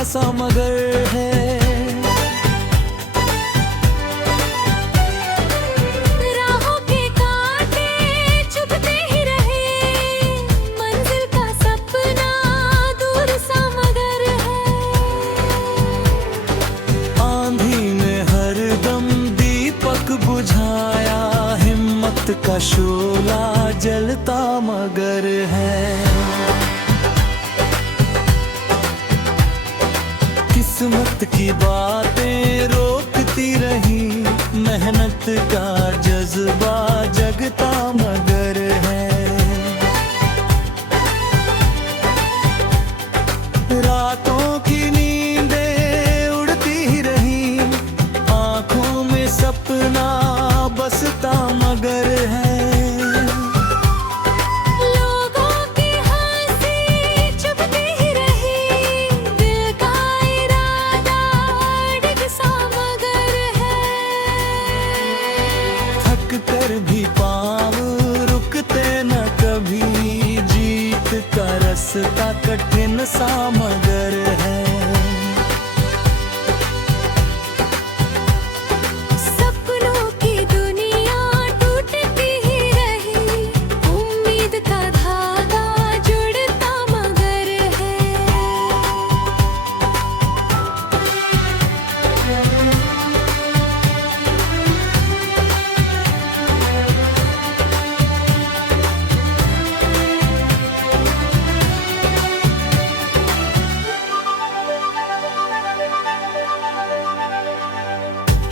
थका सा मगर है। राहों के कांटे चुभते ही रहे, मंजिल का सपना दूर सा मगर है। आंधी में हरदम दीपक बुझाया, हिम्मत का शोला जलता मगर है। किस्मत की बातें रोकती रही, मेहनत का जज्बा जगता मगर है। रातों की नींदें उड़ती ही रही, आंखों में सपना बसता मगर है। लोगों की हंसी चुभती ही रही, दिल का इरादा अड़ग सा मगर है। थक कर भी पाँव रुकते न कभी, जीत का रास्ता कठिन सा मगर है। सपनों की दुनिया टूटती ही रही, उम्मीद का धागा जुड़ता मगर है।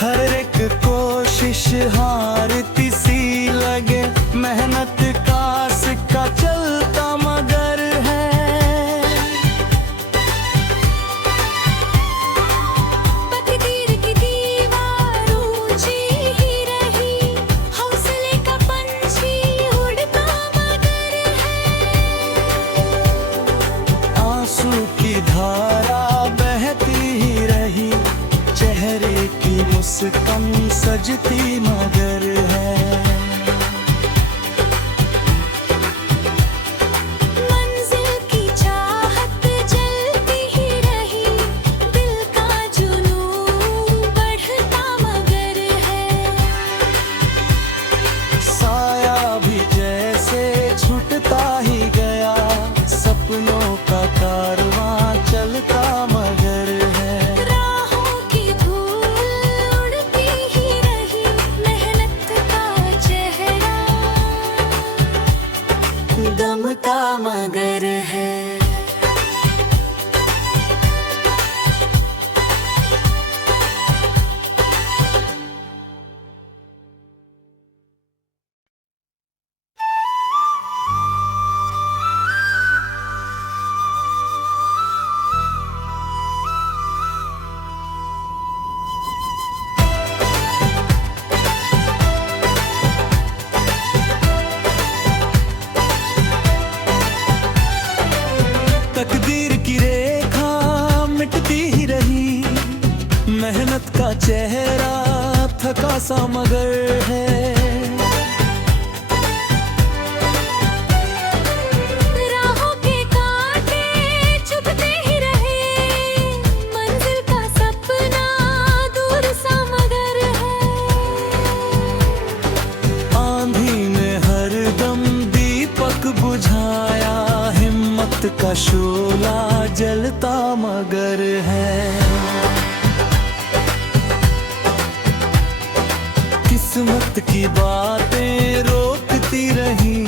हर एक कोशिश हारती सी लगे, मेहनत का सिक्का चलता मगर है। तकदीर की दीवार ऊंची ही रही, हौसले का पंछी उड़ता मगर है। आंसू की धारा बहती ही रही, चेहरे की मुस्कान सजती मगर है। मंजिल की चाहत जलती ही रही, दिल का जुनून बढ़ता मगर है। साया भी जैसे छूटता ही गया, सपनों का कारवां चलता मगर है। राहों की धूल उड़ती ही रही, मेहनत का चेहरा दमका मगर है। तकदीर की रेखा मिटती ही रही, मेहनत का चेहरा थका सा मगर है। राहों के कांटे चुभते ही रहे, मंजिल का सपना दूर सा मगर है। आंधी में हरदम दीपक बुझाया, हिम्मत का शोला जलता मगर है। किस्मत की बातें रोकती रही,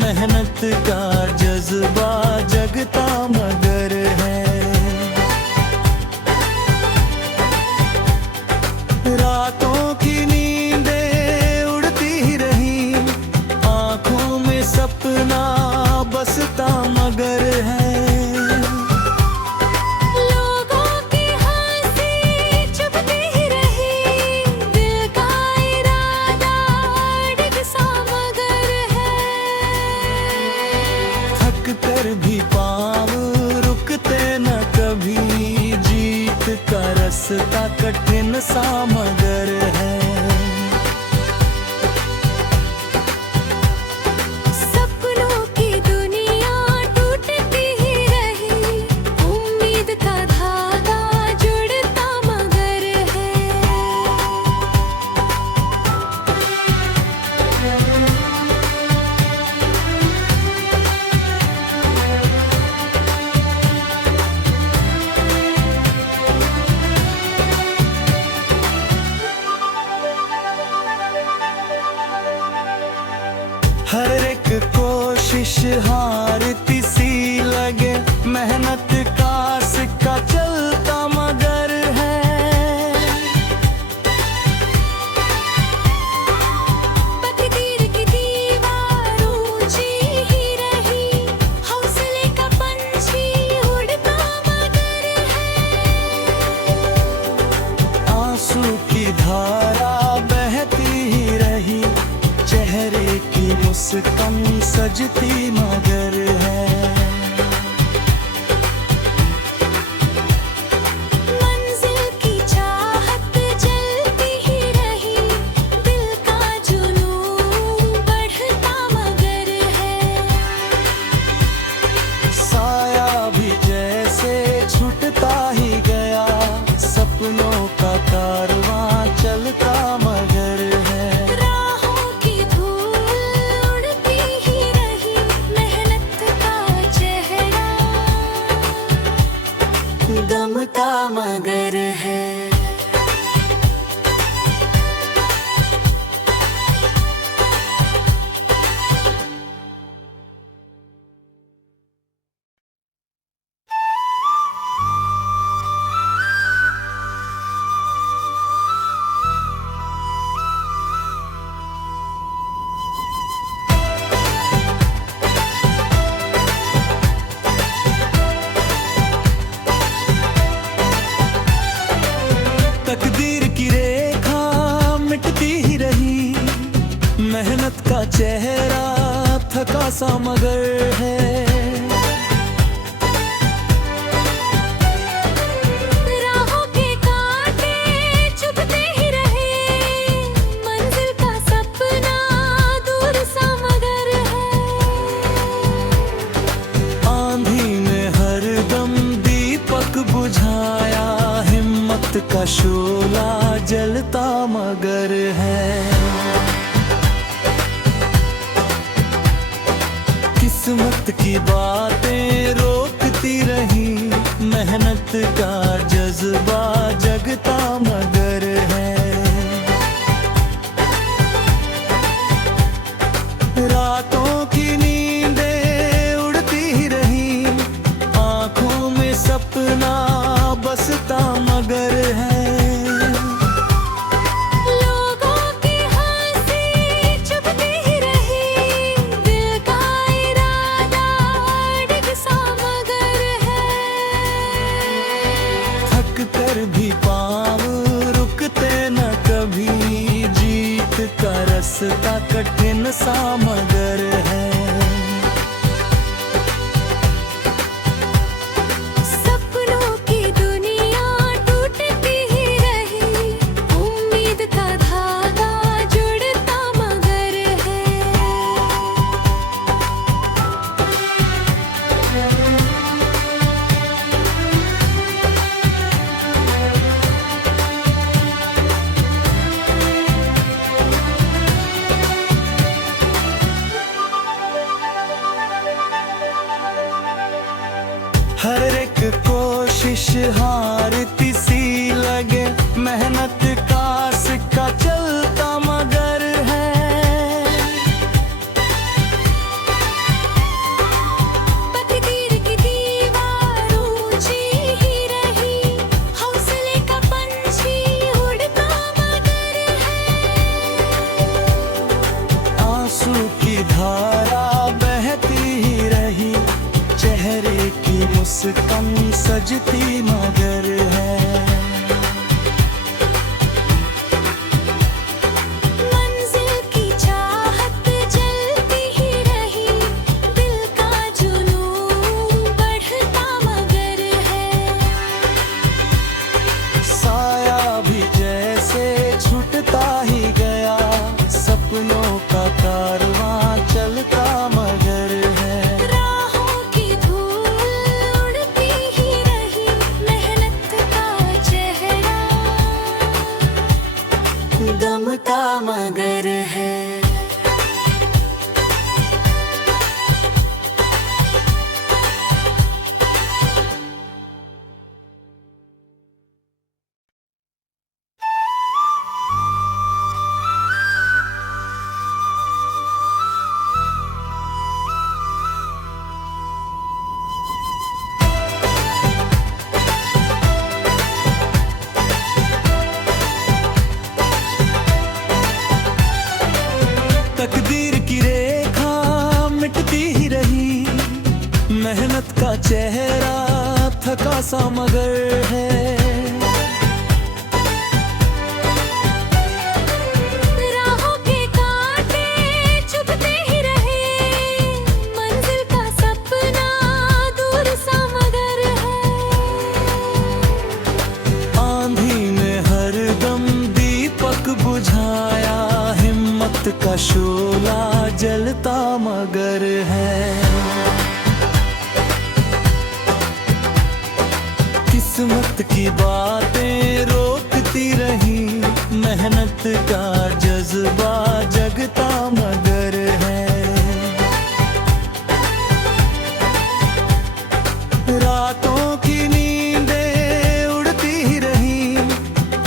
मेहनत का जज्बा जगता मगर है। रातों की नींदें उड़ती ही रही, आंखों में सपना बसता मगर है। लोगों की हंसी चुभती ही रही, दिल का इरादा अड़ग सा मगर है। थक कर भी पाँव रुकते न कभी, जीत का रास्ता कठिन सा मगर है। सपनों की दुनिया टूटती ही रही, उम्मीद का धागा हारती सी लगे, मेहनत का सिक्का चलता मगर है। तकदीर की दीवार ऊंची ही रही, हौसले का पंछी उड़ता मगर है। आंसू की धारा बहती ही रही, चेहरे की मुस्कान सजती मगर है। मंजिल की चाहत जलती ही रही, दिल का जुनून बढ़ता मगर है। साया भी जैसे छूटता ही गया, सपनों का कारवां चलता मगर है। राहों की धूल उड़ती ही रही, मेहनत का चेहरा गमता मगर है। तकदीर की रेखा मिटती ही रही, मेहनत का चेहरा थका सा मगर है। राहों के कांटे चुभते ही रहे, मंजिल का सपना दूर सा मगर है। आंधी ने हरदम दीपक बुझाया, हिम्मत का शोला जलता मगर है। किस्मत की बातें रोकती रही, मेहनत का जज्बा जगता मगर है। रातों की नींदें उड़ती ही रही, आंखों में सपना बसता मगर है। लोगों की हंसी चुभती ही रही, दिल का इरादा डिग सा मगर है। थक कर भी पाँव रुकते न कभी, जीत का रास्ता कठिन सा मगर है। सपनों की दुनिया टूटती ही रही, उम्मीद का धागा जुड़ता मगर है। हर एक कोशिश हारती सी लगे, मेहनत का सिक्का चलता मगर है। तकदीर की दीवार ऊंची ही रही, हौसले का पंछी उड़ता मगर है। आंसू की धारा बहती ही रही, चेहरे की मुस्कान सजती मगर है। मंजिल की चाहत जलती ही रही, दिल का जुनून बढ़ता मगर है। साया भी जैसे छूटता ही गया, सपनों का कारवां चलता मगर है। राहों की धूल उड़ती ही रही, मेहनत का चेहरा गमता मगर है। चेहरा थका सा मगर है। राहों के कांटे चुभते ही रहे, मंजिल का सपना दूर सा मगर है। आंधी ने हरदम दीपक बुझाया, हिम्मत का शोला जलता मगर है। किस्मत की बातें रोकती रही, मेहनत का जज्बा जगता मगर है। रातों की नींदें उड़ती ही रही,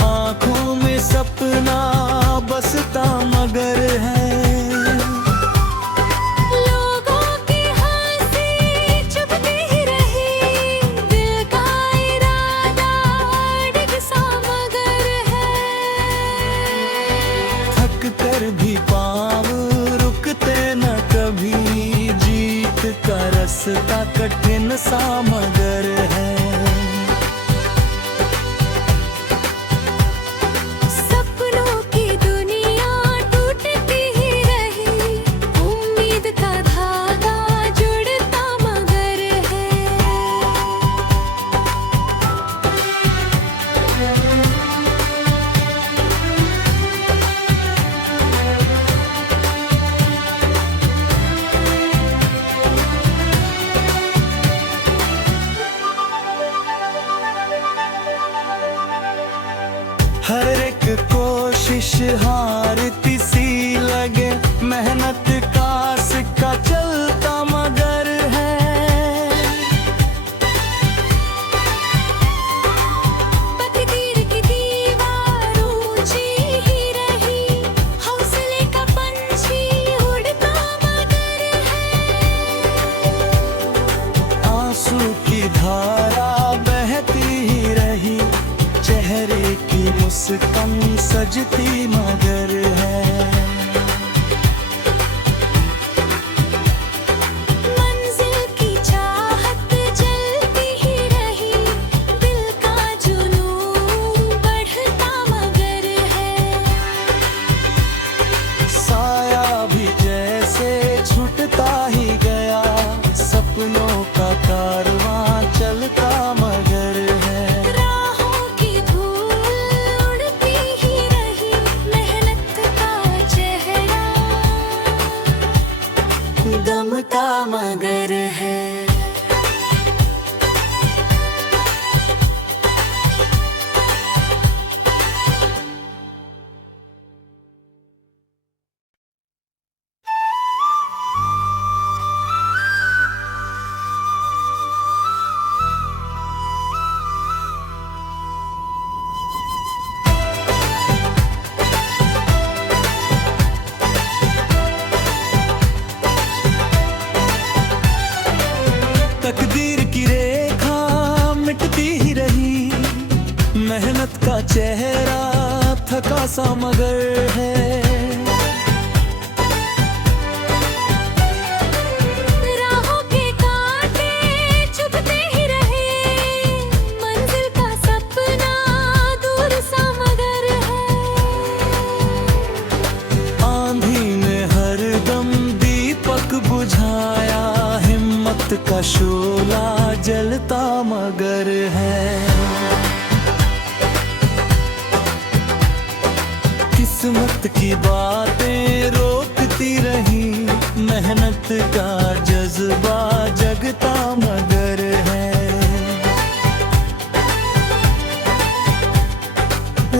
आंखों में सपना बसता मगर है। लोगों की हंसी चुभती ही रही, दिल का इरादा डिग सा मगर है। थक कर भी पाँव रुकते न कभी, जीत का रास्ता कठिन सा मगर है। सपनों की दुनिया टूटती ही रही, उम्मीद का धागा जुड़ता मगर है। हर एक कोशिश हारती सी लगे, मेहनत का सिक्का चलता मगर है। तकदीर की दीवार ऊंची ही रही, हौसले का पंछी उड़ता मगर है। आंसू की धारा बहती ही रही, चेहरे की मुस्कान सजती मगर है। मंजिल की चाहत जलती ही रही, दिल का जुनून बढ़ता मगर है। साया भी जैसे छूटता ही गया, सपनों का कारवां चलता मगर है। राहों की धूल उड़ती ही रही, मेहनत का चेहरा दमता मगर है। तकदीर की रेखा मिटती ही रही, मेहनत का चेहरा थका सा मगर है। राहों के कांटे चुभते ही रहे, मंजिल का सपना दूर सा मगर है। आंधी ने हरदम दीपक बुझाया, हिम्मत का शोला जलता मगर है। किस्मत की बातें रोकती रही, मेहनत का जज्बा जगता मगर है।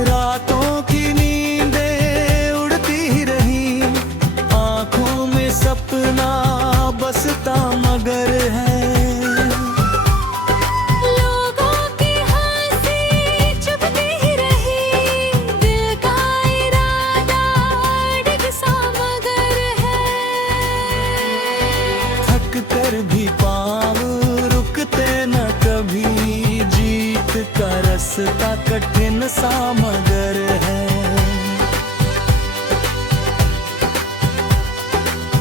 रातों की नींदें उड़ती ही रही, आंखों में सपना बसता मगर है। लोगों की हंसी चुभती ही रही, दिल का इरादा डिग सा मगर है। थक कर भी पाँव रुकते न कभी, जीत का रास्ता कठिन सा मगर है।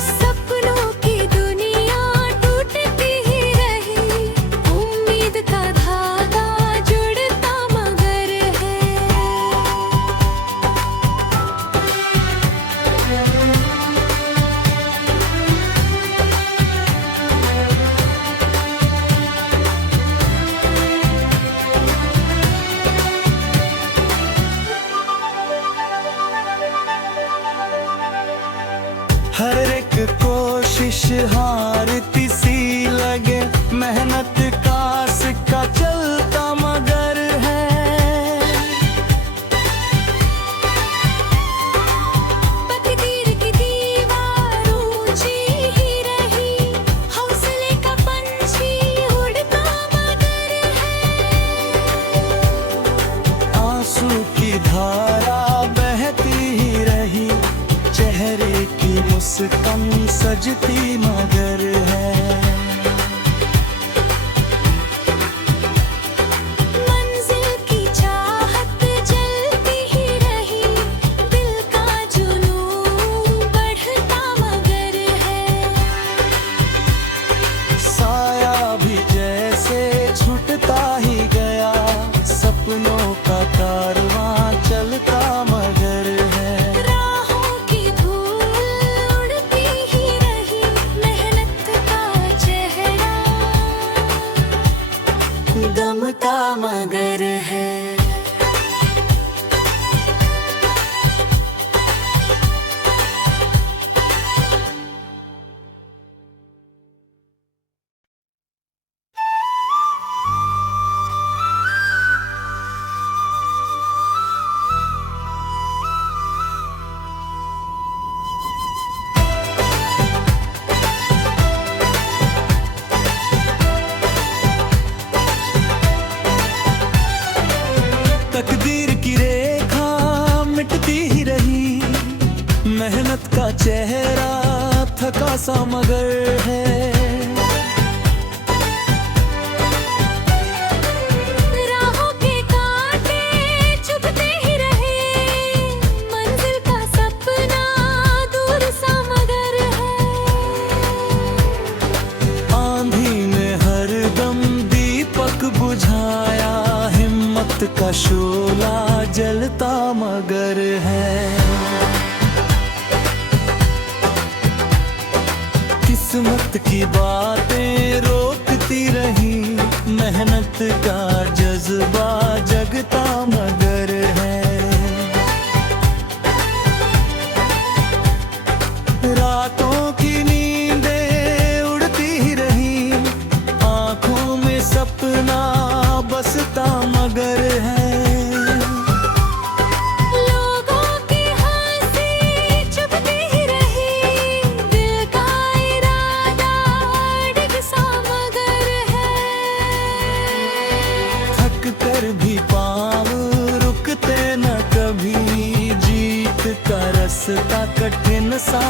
सपनों की दुनिया टूटती ही रही, हर एक कोशिश हारती सी लगे, मेहनत का सिक्का चलता मगर है। तकदीर की दीवार ऊंची ही रही, हौसले का पंछी उड़ता मगर है। आंसू की धारा बहती ही रही, चेहरे की मुस्कान सजती मगर है। मंजिल की चाहत जलती ही रही, दिल का जुनून बढ़ता मगर है। साया भी जैसे छूटता ही गया, सपनों का कारवां चलता मगर है। राहों की धूल उड़ती ही रही, मेहनत का चेहरा दमता मगर है। तकदीर की रेखा मिटती ही रही, मेहनत का चेहरा थका सा मगर है। राहों के कांटे चुभते ही रहे, मंजिल का सपना दूर सा मगर है। आंधी ने हरदम दीपक बुझाया, हिम्मत का शोला जलता मगर है। किस्मत की बातें रोकती रही, मेहनत का जज्बा जगता मगर है। रातों की नींदें उड़ती ही रही, आंखों में सपना बसता मगर है। लोगों की हंसी चुभती ही रही, दिल का इरादा अड़िग सा मगर है। थक कर भी पाँव रुकते न कभी, जीत का रास्ता कठिन सा